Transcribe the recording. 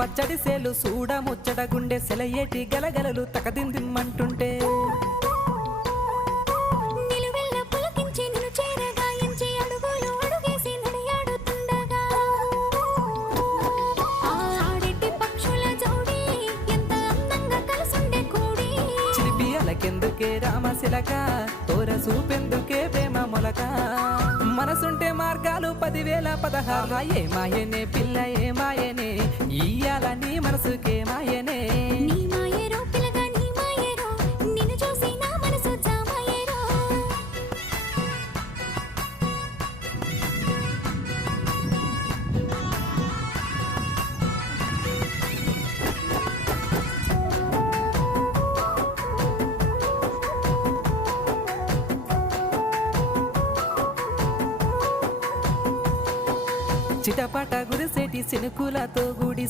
పచ్చడి సేలు సూడ ముచ్చట గుండె సెలయేటి గలగలలు తకదిందిమ్మంటుంటే నిలువెల్ల పులకించి నిన్ను చేరగాయించి అడుగులు అడుగేసి నడియాడుతుండగా ఆడెట్టి పక్షుల జోడి ఎంత అందంగా కలుసుండే కూడి చిలిపి అలకెందుకే రామశిలక తోర సూపెందుకే ప్రేమ మొలక మనసుంటే మార్గాలు 10,016 ఏ మాయనే పిల్ల ఏ మాయనే ఇయ్యాల నీ మనసుకే మాయనే నీ మాయేరో పిల్లగా నీ మాయేరో నిన్ను చూసి నా మనసు జామాయేరో చిటపట గురిసేటి సినుకులతో గుడి